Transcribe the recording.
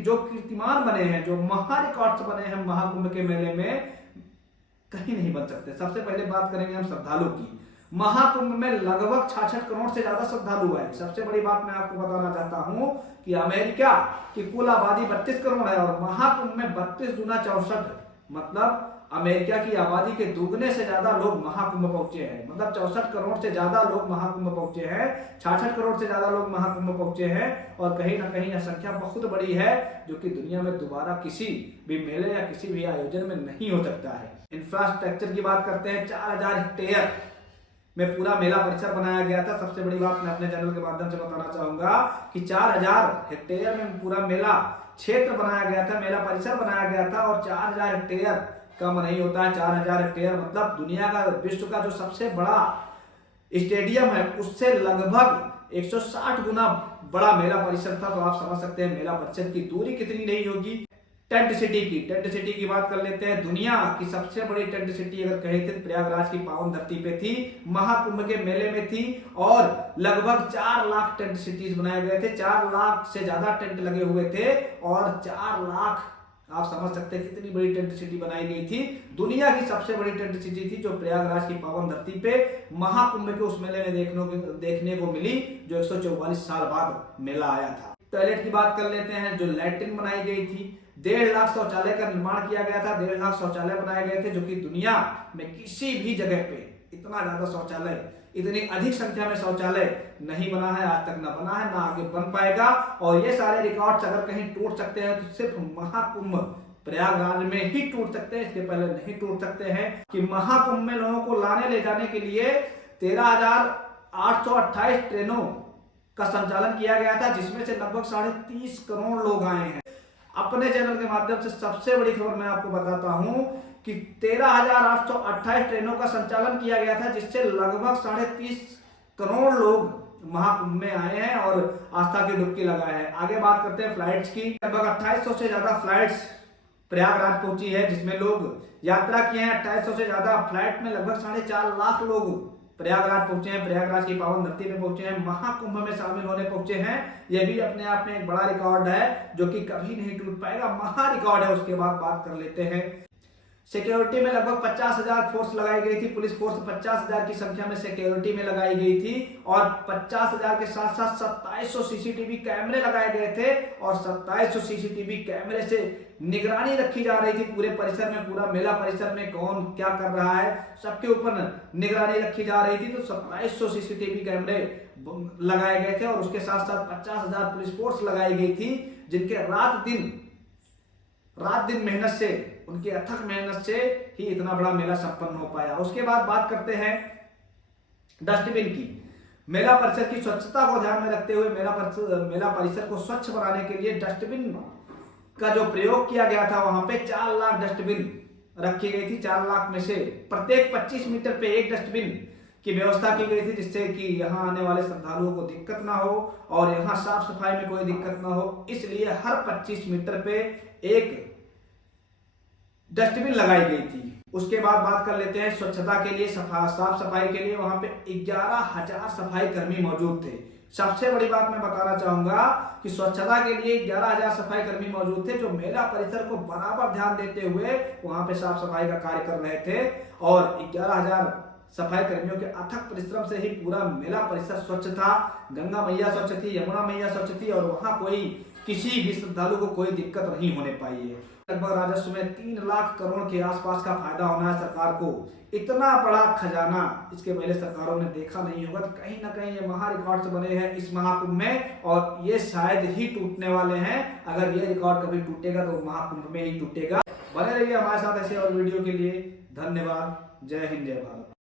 जो कीर्तिमान बने हैं, जो महा रिकॉर्ड्स बने हैं महाकुंभ के मेले में, कहीं नहीं बन सकते। सबसे पहले बात करेंगे हम श्रद्धालु की। महाकुंभ में लगभग 66 करोड़ से ज्यादा श्रद्धालु आए। सबसे बड़ी बात मैं आपको बताना चाहता हूं कि अमेरिका की कुल आबादी 32 करोड़ है और महाकुंभ में 32 गुना 64, मतलब अमेरिका की आबादी के दुगने से ज्यादा लोग महाकुंभ पहुंचे हैं। मतलब 64 करोड़ से ज्यादा लोग महाकुंभ पहुंचे हैं, 66 करोड़ से ज्यादा लोग महाकुंभ पहुंचे हैं। और कहीं ना कहीं यह संख्या बहुत बड़ी है, जो कि दुनिया में दोबारा किसी भी मेले या किसी भी आयोजन में नहीं हो सकता है। इंफ्रास्ट्रक्चर की बात करते हैं। 4000 हेक्टेयर में पूरा मेला परिसर बनाया गया था। सबसे बड़ी बात मैं अपने चैनल के माध्यम से बताना चाहूंगा कि 4000 हेक्टेयर में पूरा मेला क्षेत्र बनाया गया था, मेला परिसर बनाया गया था। और 4000 हेक्टेयर कम नहीं होता है। 4000 हेक्टेयर मतलब दुनिया का, विश्व का जो सबसे बड़ा स्टेडियम है उससे लगभग 160 गुना बड़ा मेला परिसर था। तो आप समझ सकते हैं मेला परिसर की दूरी कितनी रही होगी। टेंट सिटी की बात कर लेते हैं। दुनिया की सबसे बड़ी टेंट सिटी अगर कहे थे प्रयागराज की पावन धरती पे थी, महाकुंभ के मेले में थी। और लगभग 4 लाख टेंट सिटीज बनाए गए थे, 4 लाख से ज्यादा टेंट लगे हुए थे। और 4 लाख, आप समझ सकते हैं कितनी बड़ी टेंट सिटी बनाई गई थी। दुनिया की सबसे बड़ी टेंट सिटी थी जो प्रयागराज की पावन धरती पे महाकुंभ के उस मेले में देखने को मिली, जो 144 साल बाद मेला आया था। टॉयलेट की बात कर लेते हैं। जो लैट्रिन बनाई गई थी, 1.5 लाख शौचालय का निर्माण किया गया था। 1.5 लाख शौचालय बनाए गए थे, जो कि दुनिया में किसी भी जगह पे इतना ज्यादा शौचालय, इतनी अधिक संख्या में शौचालय नहीं बना है, आज तक ना बना है, ना आगे बन पाएगा। और ये सारे रिकॉर्ड्स अगर कहीं टूट सकते हैं तो सिर्फ महाकुंभ प्रयागराज में ही टूट सकते हैं, इसके पहले नहीं टूट सकते हैं। कि महाकुंभ में लोगों को लाने ले जाने के लिए 13,828 ट्रेनों का संचालन किया गया था, जिसमें से लगभग 30.5 करोड़ लोग आए हैं। अपने चैनल के माध्यम से सबसे बड़ी खबर मैं आपको बताता हूं कि 13,828 ट्रेनों का संचालन किया गया था, जिससे लगभग 30.5 करोड़ लोग महाकुंभ में आए हैं और आस्था की डुबकी लगाए हैं। आगे बात करते हैं फ्लाइट्स की। लगभग 2800 से ज्यादा फ्लाइट्स प्रयागराज पहुंची है, जिसमें लोग यात्रा किए हैं। 2800 से ज्यादा फ्लाइट में लगभग 4.5 लाख लोग प्रयागराज पहुंचे हैं, प्रयागराज की पावन धरती पे पहुंचे हैं, महाकुंभ में शामिल होने पहुंचे हैं। यह भी अपने आप में एक बड़ा रिकॉर्ड है, जो कि कभी नहीं टूट पाएगा, महा रिकॉर्ड है। उसके बाद बात कर लेते हैं सिक्योरिटी में। लगभग 50,000 फोर्स लगाई गई थी, पुलिस फोर्स 50,000 की संख्या में सिक्योरिटी में लगाई गई थी। और 50,000 के साथ साथ 2700 सीसीटीवी कैमरे लगाए गए थे। और 2700 सीसीटीवी कैमरे से निगरानी रखी जा रही थी पूरे परिसर में, पूरा मेला परिसर में कौन क्या कर रहा है, सबके ऊपर निगरानी रखी जा रही थी। तो 2700 सीसीटीवी कैमरे लगाए गए थे और उसके साथ साथ 50,000 पुलिस फोर्स लगाई गई थी, जिनके रात दिन मेहनत से, उनकी अथक मेहनत से ही इतना बड़ा मेला संपन्न हो पाया। उसके बाद बात करते हैं डस्टबिन की। मेला परिसर की स्वच्छता को ध्यान में रखते हुए मेला परिसर को स्वच्छ बनाने के लिए डस्टबिन का जो प्रयोग किया गया था, वहां पे 4 लाख डस्टबिन रखी गई थी। 4 लाख में से प्रत्येक 25 मीटर पे एक डस्टबिन की व्यवस्था की गई थी, जिससे कि यहाँ आने वाले श्रद्धालुओं को दिक्कत ना हो और यहाँ साफ सफाई में कोई दिक्कत ना हो। इसलिए हर 25 मीटर पे एक डस्टबिन लगाई गई थी। उसके बाद बात कर लेते हैं स्वच्छता के लिए, साफ सफाई के लिए। वहां पे 11,000 सफाई कर्मी मौजूद थे। सबसे बड़ी बात मैं बताना चाहूंगा कि स्वच्छता के लिए 11,000 सफाई कर्मी मौजूद थे, जो मेला परिसर को बराबर ध्यान देते हुए वहां पे साफ सफाई का कार्य कर रहे थे। और 11,000 सफाई कर्मियों के अथक परिश्रम से ही पूरा मेला परिसर स्वच्छ था। गंगा मैया स्वच्छ थी, यमुना मैया स्वच्छ थी और वहां कोई किसी भी श्रद्धालु को कोई दिक्कत नहीं होने पाई है। लगभग राजस्व में 3 लाख करोड़ के आसपास का फायदा होना है सरकार को। इतना बड़ा खजाना इसके पहले सरकारों ने देखा नहीं होगा। तो कहीं ना कहीं ये महा रिकॉर्ड्स बने हैं इस महाकुंभ में और ये शायद ही टूटने वाले हैं। अगर ये रिकॉर्ड कभी टूटेगा तो महाकुंभ में ही टूटेगा। बने रहिए हमारे साथ ऐसे और वीडियो के लिए। धन्यवाद। जय हिंद, जय भारत।